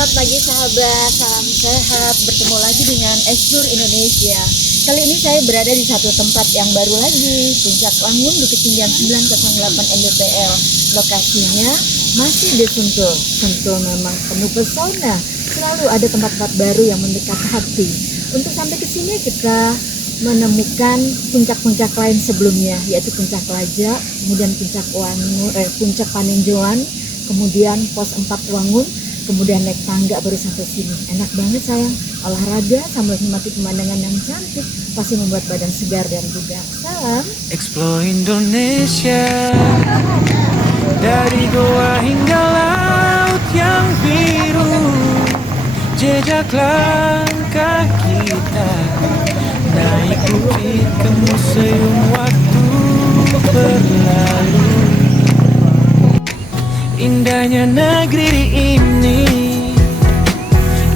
Selamat pagi sahabat, salam sehat. Bertemu lagi dengan Explore Indonesia. Kali ini saya berada di satu tempat yang baru lagi, Puncak Wangun di ketinggian 908 mdpl. Lokasinya masih di Sentul. Sentul memang penuh pesona. Selalu ada tempat-tempat baru yang mendekat hati. Untuk sampai ke sini kita menemukan puncak-puncak lain sebelumnya, yaitu Puncak Laja, kemudian Puncak Wangun, Puncak Panenjoan, kemudian Pos 4 Wangun, kemudian naik tangga baru sampai sini. Enak banget sayang, olahraga sambil menikmati pemandangan yang cantik pasti membuat badan segar dan bugar. Salam Explore Indonesia, dari goa hingga laut yang biru, jejak langkah kita naik bukit ke museum waktu berlalu. Indahnya negeri ini,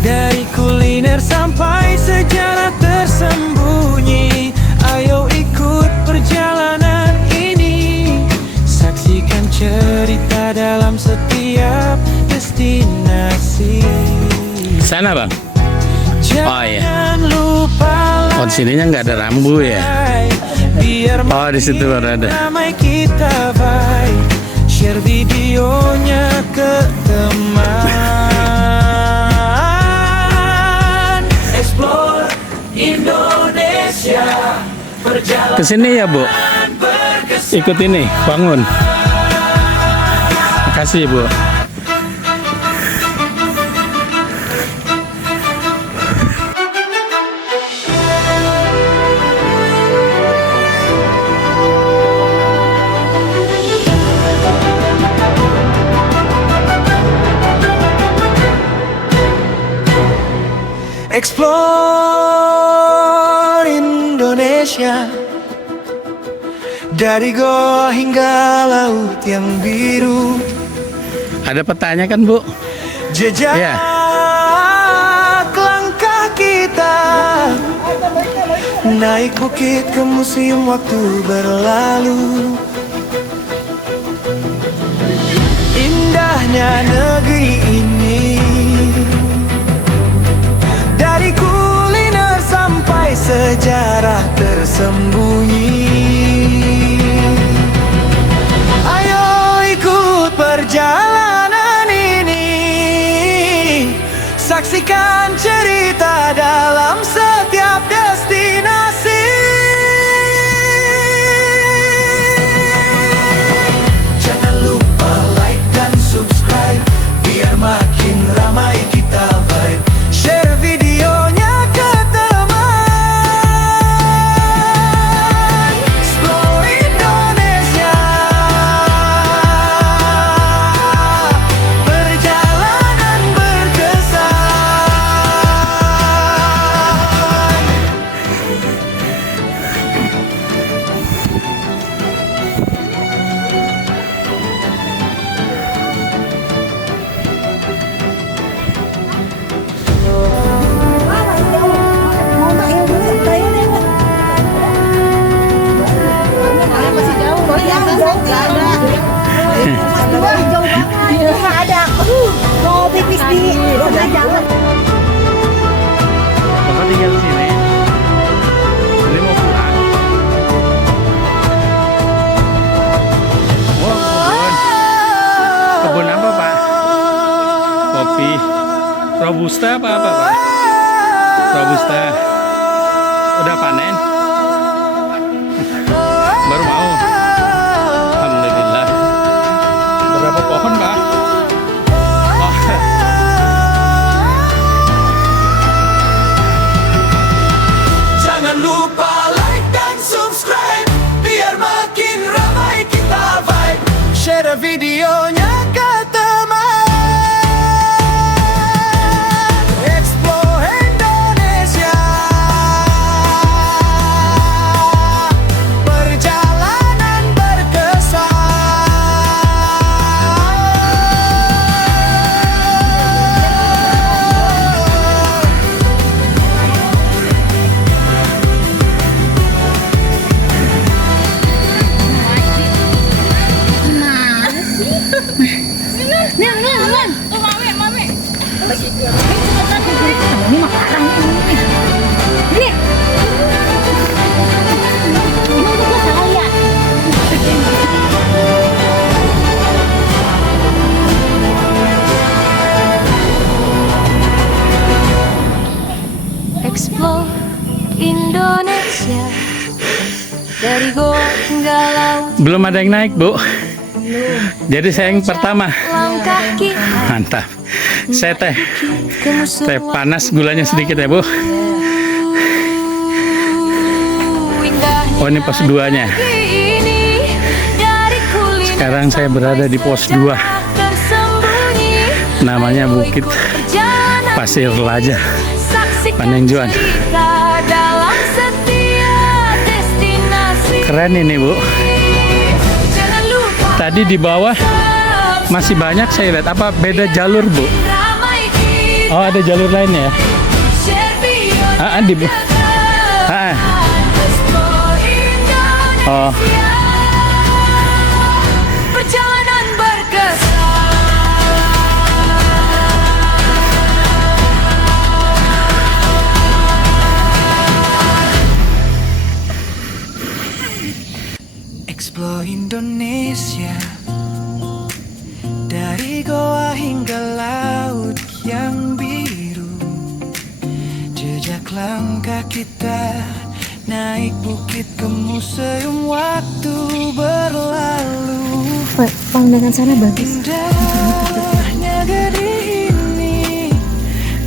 dari kuliner sampai sejarah tersembunyi. Ayo ikut perjalanan ini, saksikan cerita dalam setiap destinasi. Sana bang. Oh iya. Jangan lupa Oh di sininya nggak ada rambu ya. Oh di situ baru ada. Ramai kita vibe, share videonya ke teman. Explore Indonesia, perjalanan Kesini ya bu. Ikut ini bangun. Makasih bu. Explore Indonesia, dari goa hingga laut yang biru. Ada petanya kan bu? Jejak Iya. langkah kita naik bukit ke museum waktu berlalu. Indahnya negeri ini, dari kuliner sampai sejarah tersembunyi. Ayo ikut perjalanan ini, saksikan cerita dalam setiap destinasi. Jangan lupa like dan subscribe, biar makin ramai kita vibe. Share videonya ke teman. Explore Indonesia, perjalanan berkesan. masih jauh loh ya, jauh nggak ada. Mau pipis di udah jangan. Bapak tinggal di sini. Ini mau pulang. Wow kebun. Kebun apa pak? Kopi. Robusta apa pak? Robusta. Udah panen? Baru mau. Alhamdulillah. Berapa pohon pak? Oh. Jangan lupa like dan subscribe, biar makin ramai kita vibe. Share videonya ke teman. Explore Indonesia, perjalanan berkesan. Gimana sih? Ini makanan ini. Ini. Ini untuk saya. Explore Indonesia dari Goa hingga laut. Belum ada yang naik, Bu. Jadi saya yang pertama. Langkah kita Mantap. Saya teh ke panas, gulanya sedikit ya, Bu. Oh, ini pos 2-nya. Sekarang saya berada di pos 2. Namanya Bukit Pasir Laja, Panenjuan. Keren ini, Bu. Tadi di bawah masih banyak saya lihat. Apa beda jalur, Bu? Oh, ada jalur lain ya? Di Oh, Perjalanan berkesan. Explore Indonesia dari Goa hingga laut yang biru. Jejak langkah kita naik bukit ke museum waktu berlalu. Pemandangan sana bagus. Indahnya negeri ini,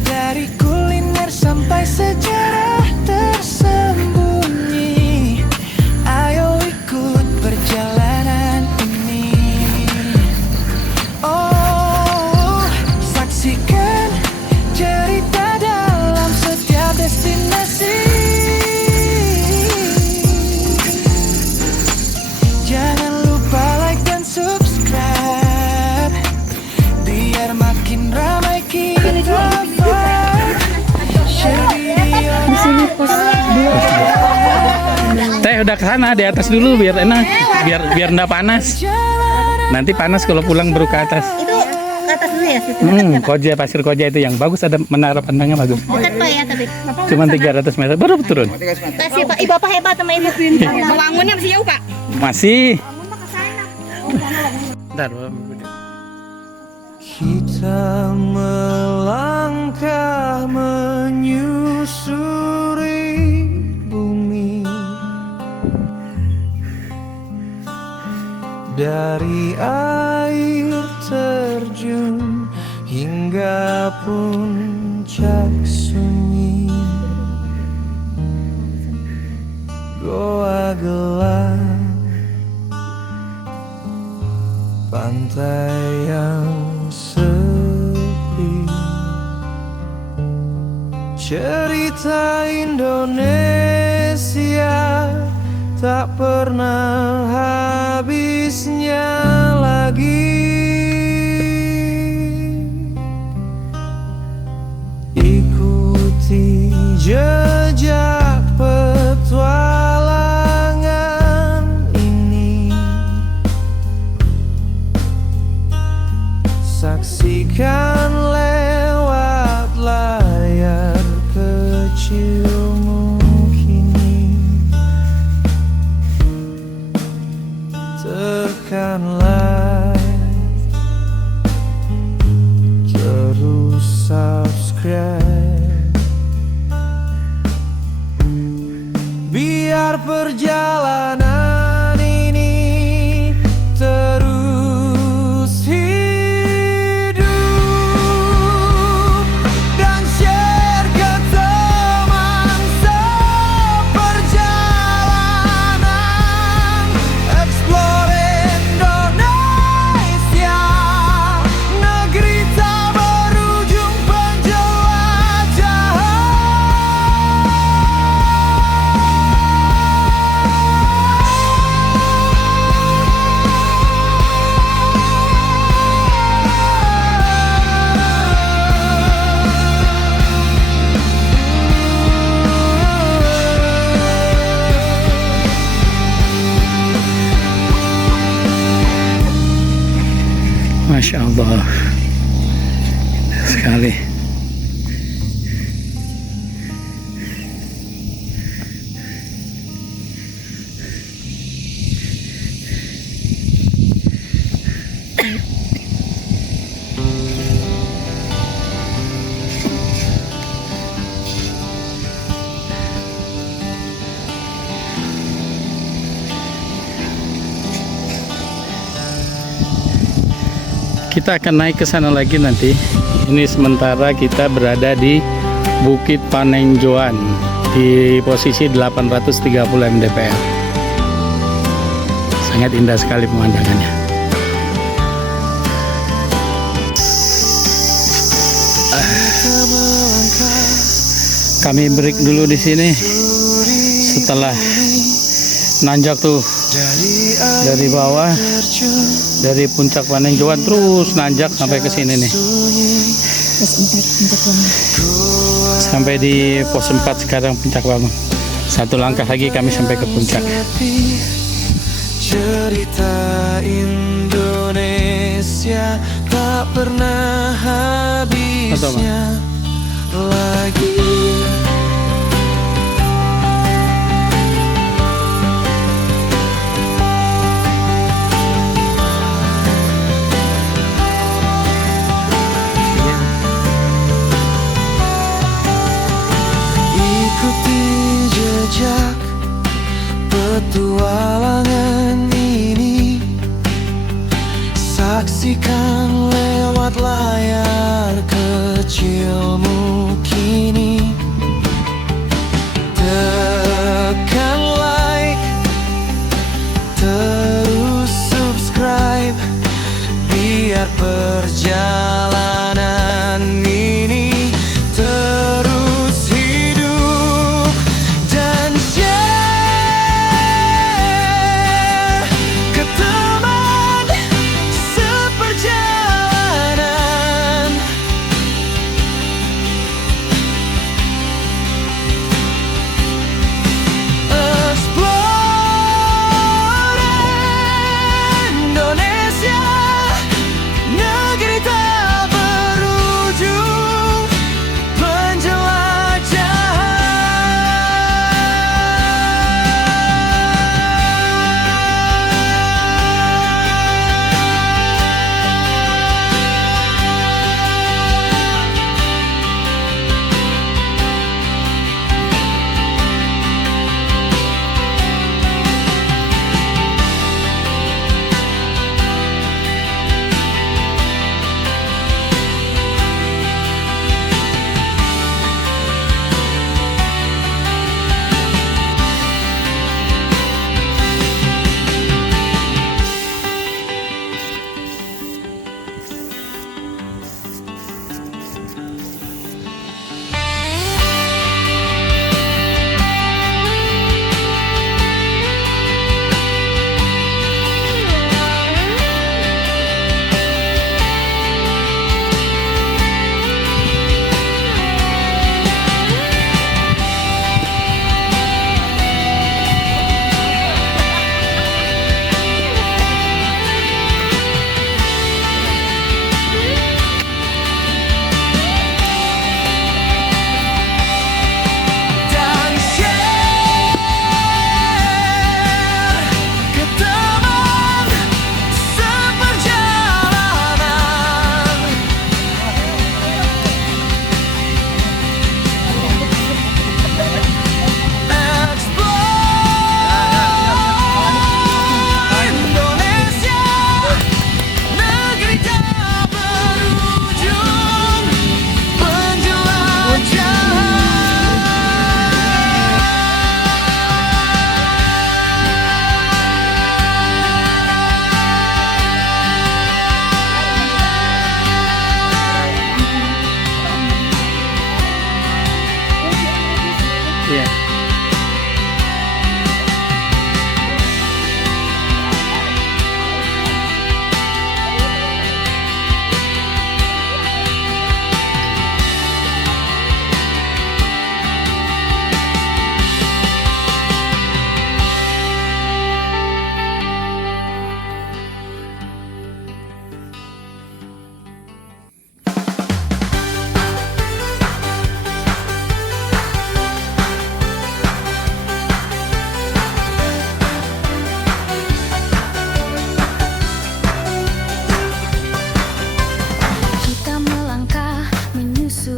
dari kuliner sampai sejarah tersembunyi. Ayo ikut perjalanan ini. Oh, saksikan cerita dalam setiap destinasi. Jangan lupa like dan subscribe biar makin ramai kita vibe. Share video. Di sini pos 2. Teh udah ke sana di atas dulu biar enak, biar enggak panas. Nanti panas kalau pulang baru ke atas. Itu ke atas dulu ya, situ. Koja, Pasir Koja itu yang bagus, ada menara pandangnya bagus. Dekat Pak ya tapi. Cuma 300 meter baru turun. Kasih Pak, Bapak hebat sama Ibu. Wangunnya masih jauh Pak. Masih. Bentar, Kita melangkah menyusuri bumi, dari air terjun hingga puncak sunyi. Goa gelap, pantai yang sepi, cerita Indonesia tak pernah habisnya lagi. Ikuti jejak petualangan ini, saksikan lewat layar kecilmu kini. Tekan like, terus subscribe biar perjalanan ini terus hidup, dan share ke teman seperjalanan. Explore Indonesia, negeri tak berujung penjelajahan. Masya Allah, sekali. kita akan naik ke sana lagi nanti. Ini sementara kita berada di Bukit Panenjoan di posisi 830 mdpl. Sangat indah sekali pemandangannya. Kami break dulu di sini setelah nanjak tuh dari bawah, dari puncak Panenjoan terus nanjak sampai ke sini nih. Terus puncak bangun. Sampai di pos 4 sekarang puncak bangun. Satu langkah lagi kami sampai ke puncak. Cerita Indonesia tak pernah habisnya lagi. Ikuti jejak petualangan ini, saksikan lewat layar kecilmu kini. Tekan like, terus subscribe, biar perjalanan ini terus hidup. Dan share ke teman seperjalanan. Explore Indonesia, negeri tak berujung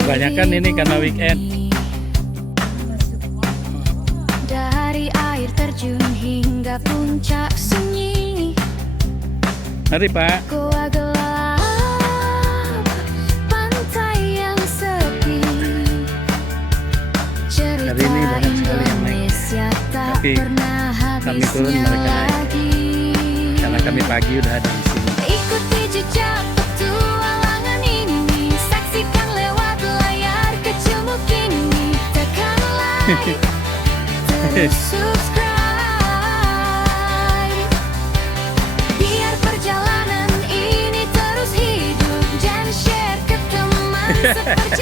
Kebanyakan ini karena weekend. Dari air terjun hingga puncak sunyi, Mari Pak. goa gelap Tapi pernah kami turun, habisnya mereka naik. lagi. Karena kami pagi udah ada di sini. Ikuti jejak petualangan ini, saksikan lewat layar kecil kini. Tekan like, terus subscribe, biar perjalanan ini terus hidup. Dan share ke teman seperjalanan.